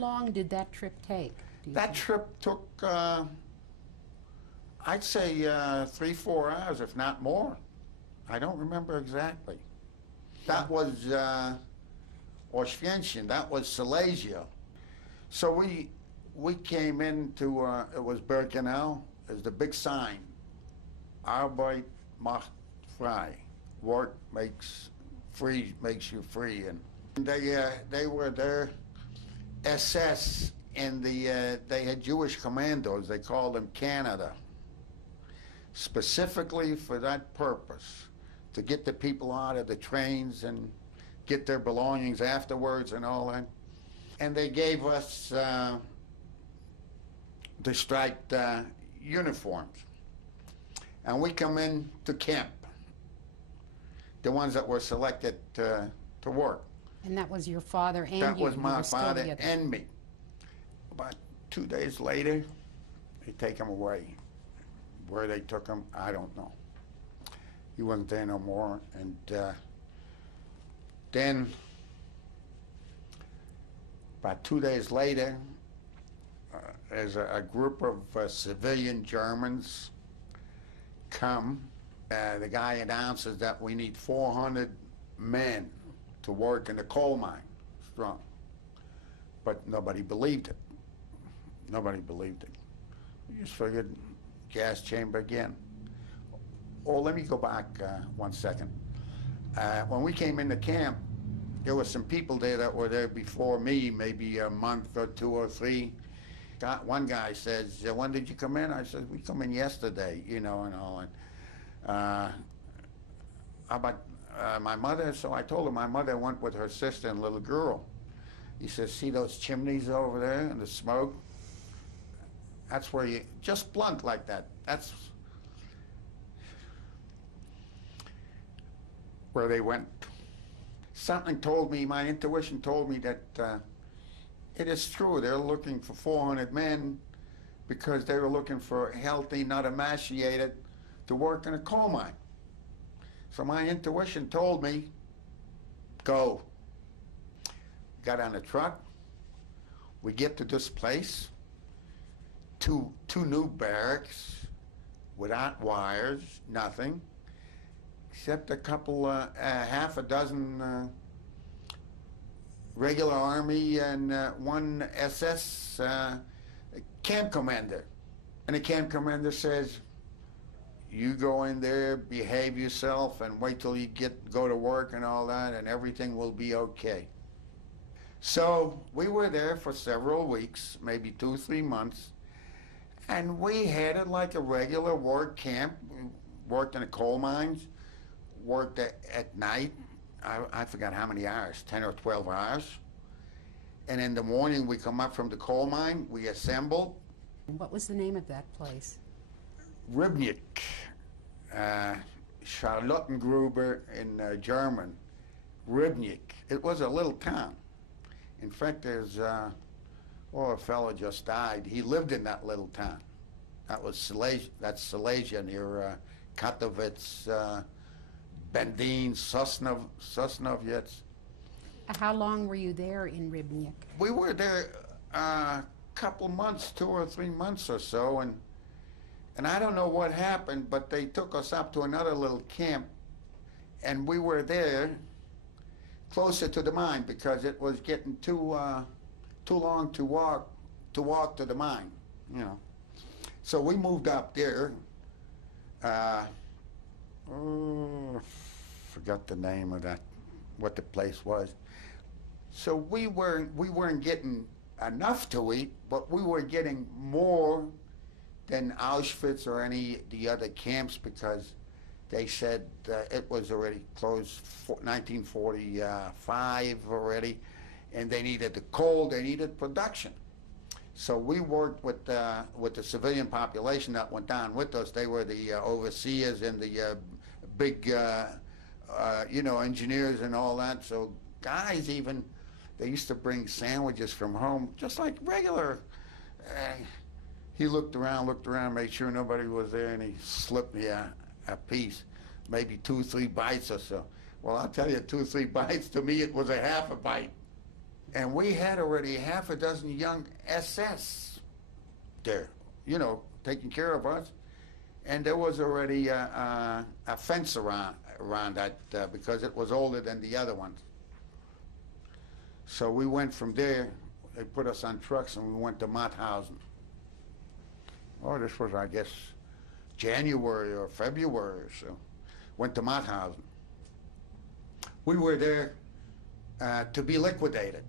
long did that trip take? That trip took, I'd say 3-4 hours, if not more. I don't remember exactly. That was Auschwitz, that was Silesia. So we came into, it was Birkenau, there's the big sign, Arbeit macht frei, work makes you free. And they were there, SS, and they had Jewish commandos, they called them Canada, specifically for that purpose, to get the people out of the trains and get their belongings afterwards and all that. And they gave us the striped uniforms. And we come in to camp, the ones that were selected to work. And that was your father and you? That was my were still father together. and me. About 2 days later, they take him away. Where they took him, I don't know. He wasn't there no more. And then, about 2 days later, as a group of civilian Germans come, the guy announces that we need 400 men to work in the coal mine, strong. But nobody believed it. Nobody believed it. We just figured gas chamber again. Oh, let me go back 1 second. When we came into camp, there were some people there that were there before me, maybe a month or 2 or 3. One guy says, when did you come in? I said, we come in yesterday, you know, and all. And how about my mother? So I told him my mother went with her sister and little girl. He says, see those chimneys over there and the smoke? That's where you, just blunt like that, that's where they went. Something told me, my intuition told me that it is true, they're looking for 400 men because they were looking for healthy, not emaciated, to work in a coal mine. So my intuition told me, go. Got on the truck, we get to this place, two new barracks, without wires, nothing, except a couple, half a dozen regular Army and one SS camp commander. And the camp commander says, you go in there, behave yourself, and wait till you go to work and all that, and everything will be okay. So we were there for several weeks, maybe 2 or 3 months, and we had it like a regular work camp. We worked in the coal mines, worked at night. I forgot how many hours, 10 or 12 hours. And in the morning, we come up from the coal mine, we assembled. What was the name of that place? Ribnik, Charlottengruber in German, Ribnik. It was a little town. In fact, there's, a fellow just died. He lived in that little town. That was Silesia, that's Silesia near Katowice, Bendin, Sosnowiec. How long were you there in Ribnik? We were there a couple months, 2 or 3 months or so, and I don't know what happened, but they took us up to another little camp, and we were there closer to the mine because it was getting too long to walk to the mine, you know. So we moved up there. Forgot the name of that, what the place was. So we weren't getting enough to eat, but we were getting more than Auschwitz or any of the other camps because they said it was already closed 1945 already, and they needed the coal, they needed production. So we worked with the civilian population that went down with us. They were the overseers and the big, engineers and all that. So guys even, they used to bring sandwiches from home, just like regular. He looked around, made sure nobody was there, and he slipped me a piece, maybe 2 or 3 bites or so. Well, I'll tell you, 2 or 3 bites, to me it was a half a bite, And we had already half a dozen young SS there, you know, taking care of us. And there was already a fence around that because it was older than the other ones. So we went from there, they put us on trucks and we went to Mauthausen. Oh, this was, I guess, January or February or so. Went to Mauthausen. We were there to be liquidated.